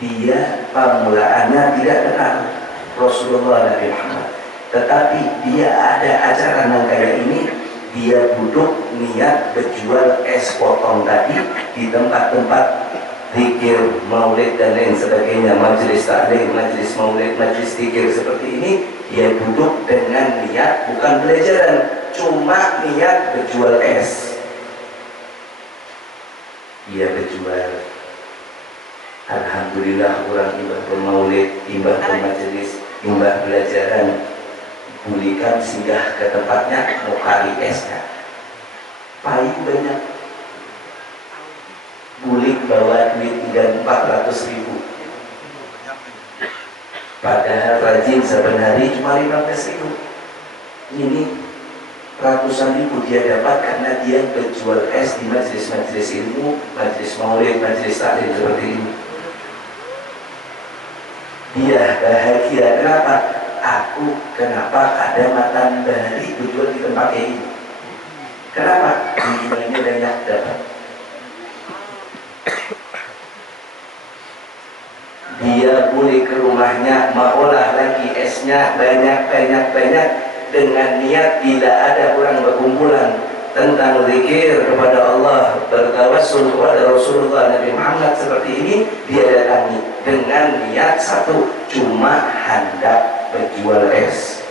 Dia permulaannya tidak kenal Rasulullah Nabi Muhammad, tetapi dia ada acara yang kayak ini. Dia duduk niat berjual es potong tadi di tempat-tempat zikir, maulid dan lain sebagainya, majelis taklim, majelis maulid, majelis zikir seperti ini. Dia duduk dengan niat bukan belajaran, cuma niat berjual es. Dia berjual. Alhamdulillah orang imbah bermaulid, imbah bermajelis, imbah belajaran, bulikan singgah ke tempatnya mau kali esnya. Paling banyak. Bulik bawa duit 400.000, padahal rajin saban hari cuma 15.000. Ini ratusan ribu dia dapat karena dia berjual es di majelis-majelis ilmu, majelis maulid, majelis taklim seperti ini. Dia bahagia. Kenapa? Kenapa ada matan bahari berjual di tempat ini? Kenapa? Duitnya banyak dapat. Dia boleh ke rumahnya maolah lagi esnya banyak dengan niat tidak ada orang berkumpulan tentang zikir kepada Allah, bertawassul kepada Rasulullah Nabi Muhammad seperti ini. Dia datangi dengan niat satu, cuma hendak berjual es.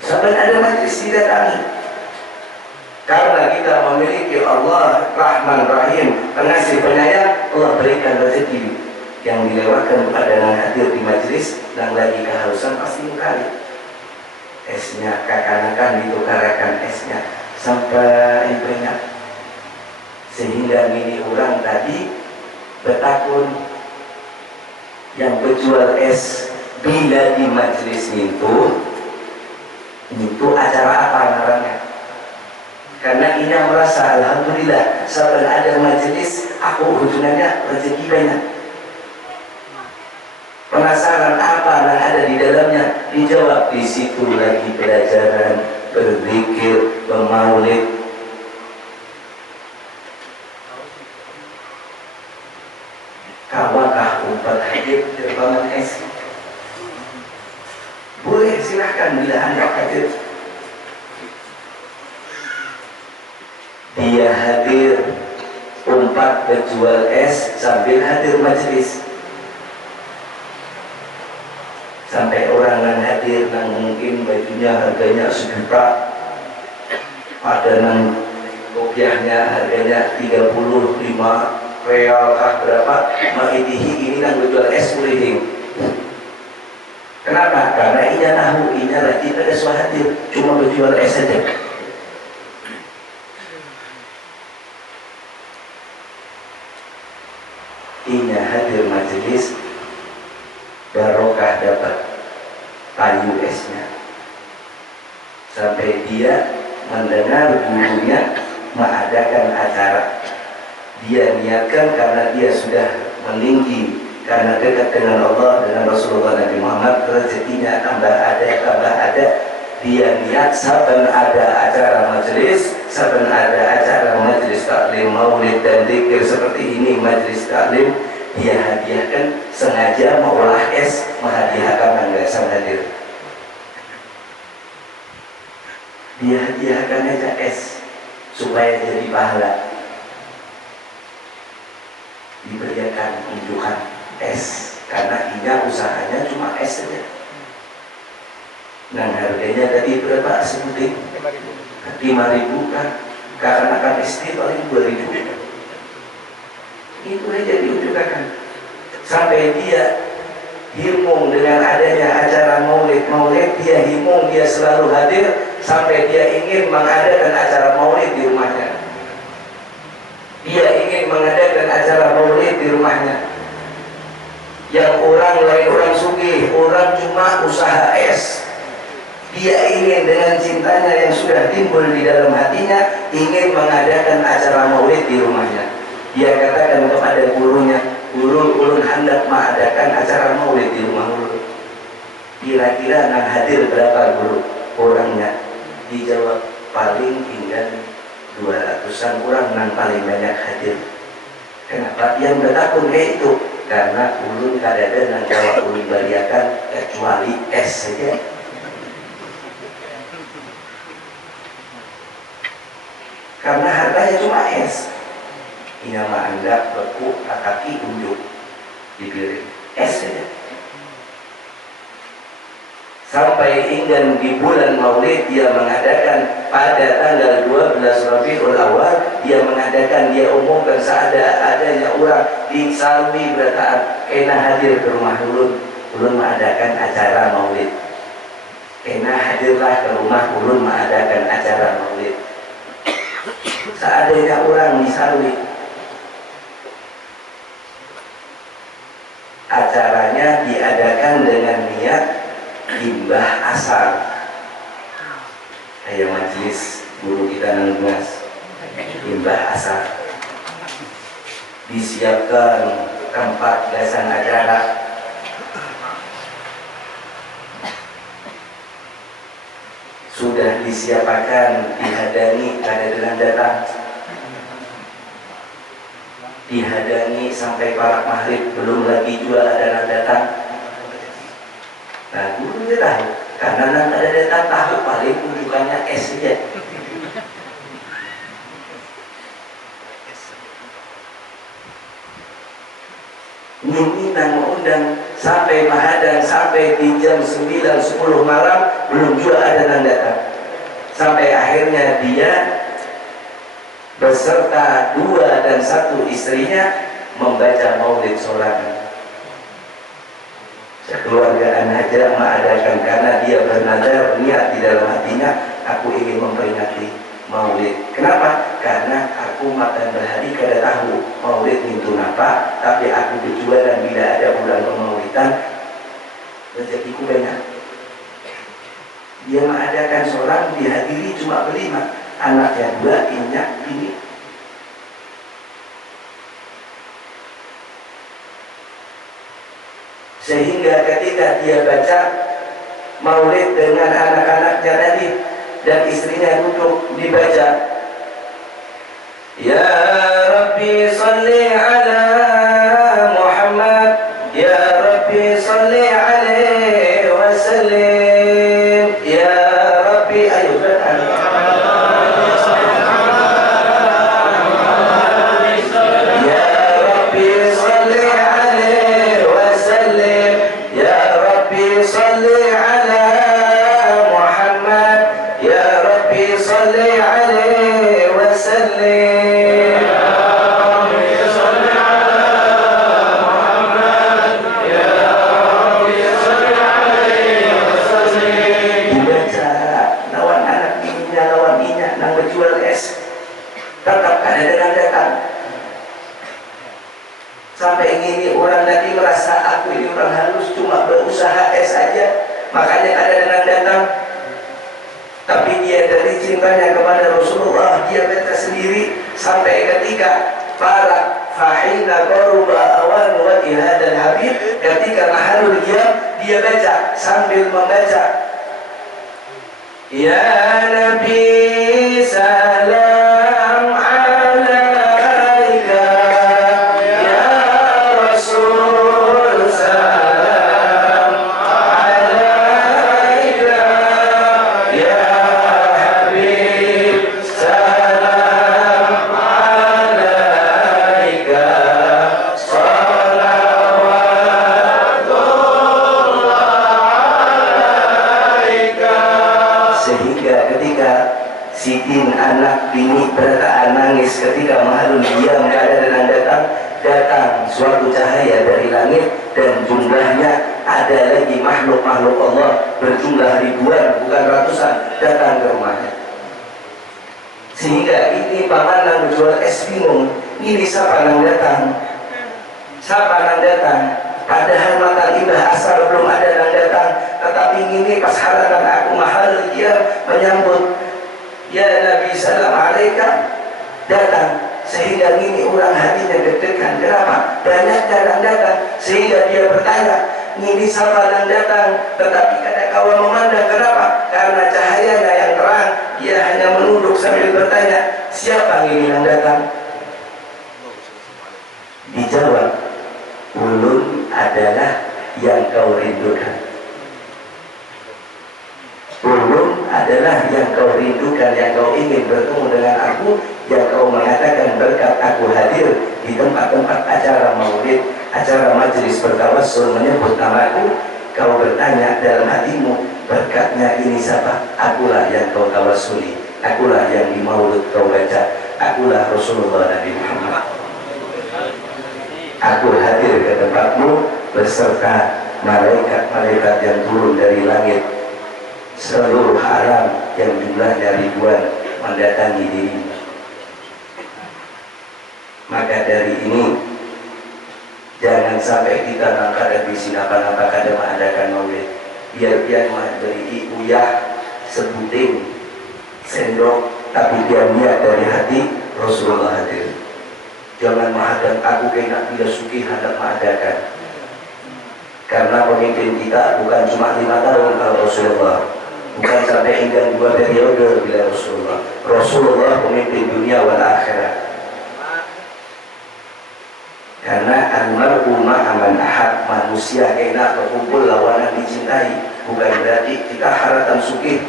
Saban ada majlis didatangi, karena kita memiliki Allah Rahman Rahim, pengasih penyayang. Allah berikan rezeki yang dilewatkan kepada yang hadir di majelis, dan lagi kehausan pasti mengkali esnya, kakanakan ditukarakan esnya sampai banyak, sehingga ini orang tadi bertakun yang berjual es bila di majelis itu Itu acara apa namanya? Karena Ina merasa alhamdulillah saat ada majelis aku hubungannya rezeki banyak. Penasaran apa yang ada di dalamnya? Dijawab di situ lagi pelajaran, berzikir, bermaulid. Kawakah umpat hadir terbangun es? Boleh silahkan bila anda hadir. Dia hadir umpat berjual es sambil hadir majelis. Sampai orang yang hadir yang mungkin bajunya harganya sejuta, ada yang kopiahnya harganya 35 real kah berapa, ma'idihi ini yang berjual es mulihing. Kenapa? Karena ia tahu, ia lagi pada hadir cuma berjual es saja. Ia hadir majelis, barokah dapat payu esnya. Sampai dia mendengar gurunya mengadakan acara. Dia niatkan karena dia sudah meninggi, karena dekat dengan Allah, dengan Rasulullah Nabi Muhammad, rezekinya tambah ada. Dia niat saban ada acara majelis, saban ada acara majelis taklim, maulid dan zikir seperti ini, majelis taklim, dia hadiahkan, sengaja mengolah es, menghadiahkan yang sang hadir. Dia hadiahkan aja es supaya jadi pahala. Diberikan unjukan es karena dia usahanya cuma es saja. Dan harganya tadi berapa sebutin? 5.000 kan? Karena kan es paling 2.000. Itu aja diunjukkan. Sampai dia himung dengan adanya acara maulid, dia himung, dia selalu hadir sampai dia ingin mengadakan acara maulid di rumahnya. Dia ingin mengadakan acara maulid di rumahnya. Yang orang lain orang sugih, orang cuma usaha es. Dia ingin dengan cintanya yang sudah timbul di dalam hatinya, ingin mengadakan acara maulid di rumahnya. Dia katakan kepada gurunya, guru ulun hendak mengadakan acara maulid di rumah ulun. Kira-kira yang hadir berapa guru? Orangnya dijawab paling tinggal 200-an orang yang paling banyak hadir. Kenapa? Yang bertakun kayak itu karena ulun kadang-kadang kalau ulun baliakan kecuali es saja. Karena harganya cuma es. Ini nama anda beku kaki unjuk dipiring es saja. Sampai hingga di bulan Maulid dia mengadakan pada tanggal 12 Rabiul Awal, dia mengadakan, dia umumkan seadanya orang di Salwi Berataan kena hadir ke rumah ulun mengadakan acara Maulid. Kena hadirlah ke rumah ulun mengadakan acara Maulid. Seadanya orang di Salwi. Acaranya diadakan dengan niat limbah asal. Kayak majelis guru kita nanggungas limbah asal. Disiapkan tempat gasan acara. Sudah disiapkan, dihadani ada dengan datang. Dihadani sampai para maghrib, belum lagi juga ada yang datang. Nah, guru dia tahu, karena nanti ada datang tahu paling unjukannya es saja. Ini mengundang sampai mahadang sampai di jam 9-10 malam belum juga ada yang datang. Sampai akhirnya dia beserta 2 dan 1 istrinya membaca maulid solangan. Kekeluargaan aja mengadakan karena dia bernadar niat di dalam hatinya, aku ingin memperingati maulid. Kenapa? Karena aku makan berhari kada tahu maulid itu apa, tapi aku berjualan bila ada bulan pemaulidan rezekiku banyak. Dia mengadakan seorang dihadiri cuma berlima, anaknya 2, ibunya ini. Sehingga ketika dia baca maulid dengan anak-anaknya tadi dan istrinya duduk dibaca, ya Rabbi salli ala Muhammad, ya Rabbi salli alaihi wasallim, ya Rabbi, ayo berdoa. Sampai ini orang tadi merasa aku ini orang halus, cuma berusaha es aja, makanya kadang-kadang datang. Tapi dia dari cintanya kepada Rasulullah, dia baca sendiri sampai ketika para fahina qaruba awan wa ihadal habib, ketika mahalul dia baca sambil membaca, ya Nabi salam alaika, ya Rasul salam alaika, ya Habib salam alaika, sehingga ketika Sidin anak bini berkaan nangis ketika mahalul diam keadaan datang suatu cahaya dari langit dan jumlahnya ada lagi makhluk-makhluk Allah berjumlah ribuan bukan ratusan datang ke rumahnya. Sehingga ini pamanang berjual es bingung, ini siapa yang datang? Padahal mata imbah asar belum ada yang datang, tetapi ini pas halakan aku mahal dia menyambut, ya Nabi salam alaika, datang. Sehingga ini orang hatinya deg-degan. Kenapa? Banyak datang sehingga dia bertanya, ini siapa yang datang? Tetapi kada kawan memandang. Kenapa? Karena cahayanya yang terang. Dia hanya menunduk sambil bertanya, siapa ini yang datang? Dijawab, ulun adalah yang kau rindukan. Ulun adalah yang kau rindukan, yang kau ingin bertemu dengan aku, yang kau mengatakan berkat aku hadir di tempat-tempat acara maulid, acara majelis bertawassul menyebut namaku, kau bertanya dalam hatimu, berkatnya ini siapa? Akulah yang kau tawassuli, akulah yang di maulid kau baca, akulah Rasulullah Nabi Muhammad. Aku hadir ke tempatmu beserta malaikat-malaikat yang turun dari langit, seluruh alam yang jumlahnya ribuan mendatangi dirimu. Maka dari ini jangan sampai kita nangkada bisi napa-napa kada mengadakan maulid, biar beri uyah sebuting sendok, tapi dia niat dari hati Rasulullah hadir. Jangan menghadap aku kena bila suki hendak mengadakan, karena pemimpin kita bukan cuma 5 tahun kalau Rasulullah, bukan sampai hingga 2 periode bila Rasulullah pemimpin dunia wal akhirat. Karena almarhum ma'aman ahad, manusia kena berkumpul lawan yang dicintai, bukan berarti kita haratan sukih.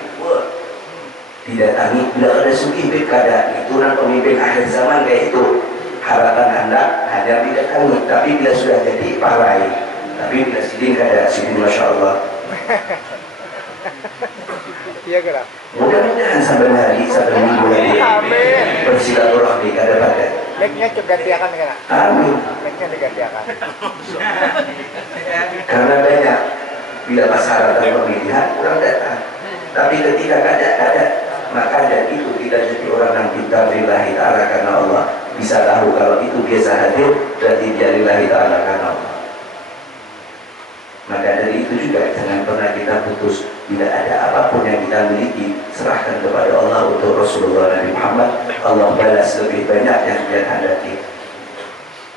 Didatangi bila ada sukih kada, itu kan pemimpin akhir zaman kayak itu. Harapan anda hanya didatangi, tapi bila sudah jadi parai, tapi bila sidin kada, sidin masya Allah. Iya kira. Mudah-mudahan sampai hari, sampai minggu ini bersilaturahmi kada pada. Mic-nya coba gantiakan kira. Amin. Mic-nya digantiakan. Karena banyak bila pasaran pemilihan kurang datang, tapi ketika kada, maka dari itu kita jadi orang yang pintar lillahi ta'ala karena Allah, bisa tahu kalau itu biasa hadir berarti dia lillahi ta'ala karena Allah. Maka dari itu begitu juga jangan pernah kita putus. Bila ada apapun yang kita miliki, serahkan kepada Allah untuk Rasulullah Nabi Muhammad. Allah balas lebih banyak yang dia hendaki.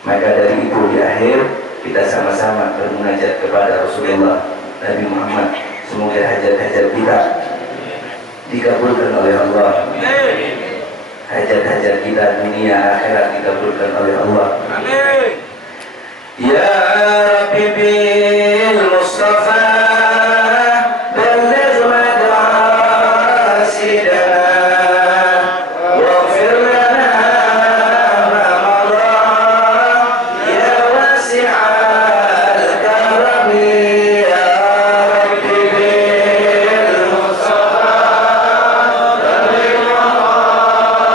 Maka dari itu di akhir kita sama-sama bermunajat kepada Rasulullah Nabi Muhammad. Semoga hajat-hajat kita dikabulkan oleh Allah. Hajat-hajat kita dunia akhirat dikabulkan oleh Allah. Ya Rabbi bil Mustafa balligh maqasidana waghfir lana ma madha ya wasi'al karami ya Rabbi bil Mustafa balligh maqasidana waghfir lana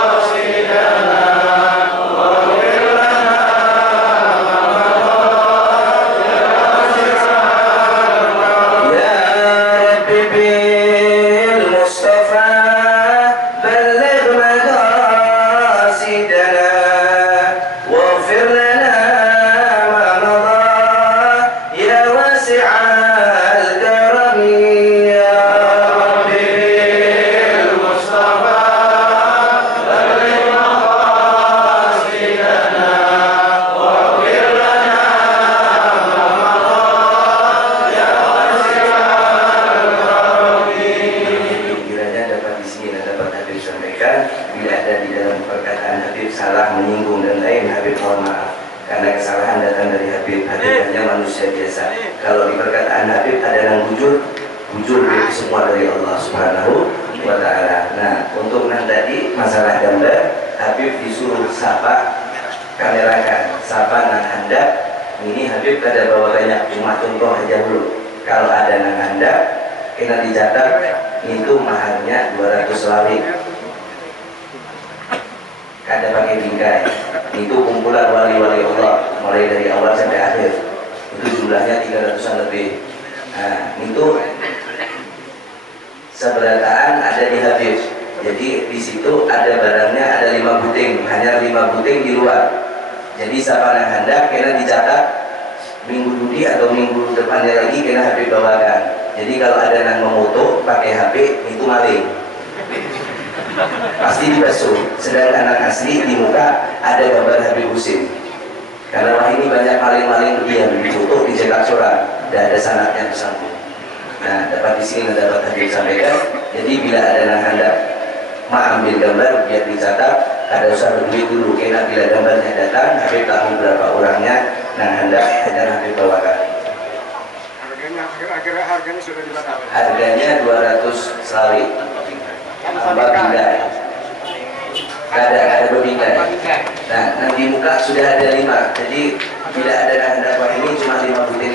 Kalau di perkataan Habib ada yang bujur itu semua dari Allah Subhanahu wa Ta'ala. Nah, untuk tadi masalah gambar, Habib disuruh sapa kamerakan, sapa nang handap. Ini Habib kada bawa banyak, cuma contoh aja dulu. Kalau ada nang handap, kena dicatat itu maharnya 200 lawik. Kada pakai bingkai. Itu kumpulan wali-wali Allah mulai dari awal sampai akhir. Itu jumlahnya 300-an lebih. Nah, itu seberataan ada di Habib. Jadi di situ ada barangnya, ada 5 buting, hanya 5 buting di luar. Jadi siapa yang hendak kena dicatat minggu dudi atau minggu depannya lagi kena Habib bawakan. Jadi kalau ada yang memoto pakai HP itu maling. Pasti dibasuh. Sedangkan anak asli di muka ada gambar Habib Husin. Karena wah ini banyak maling-maling dia difoto, dicetak surat, tidak ada sanadnya bersambung. Nah, dapat di sini dapat Habib sampaikan. Jadi bila ada yang hendak ambil gambar biar dicatat, ada usah duit dulu. Karena bila gambarnya datang, Habib tahu berapa orangnya, yang hendak hanya Habib bawakan. Harganya sudah dibatasi. Harganya 200 selawi. 4 bingkai. Ada berbingkai. Nah, di muka sudah ada 5. Jadi bila ada yang hendak wah ini cuma 5 butir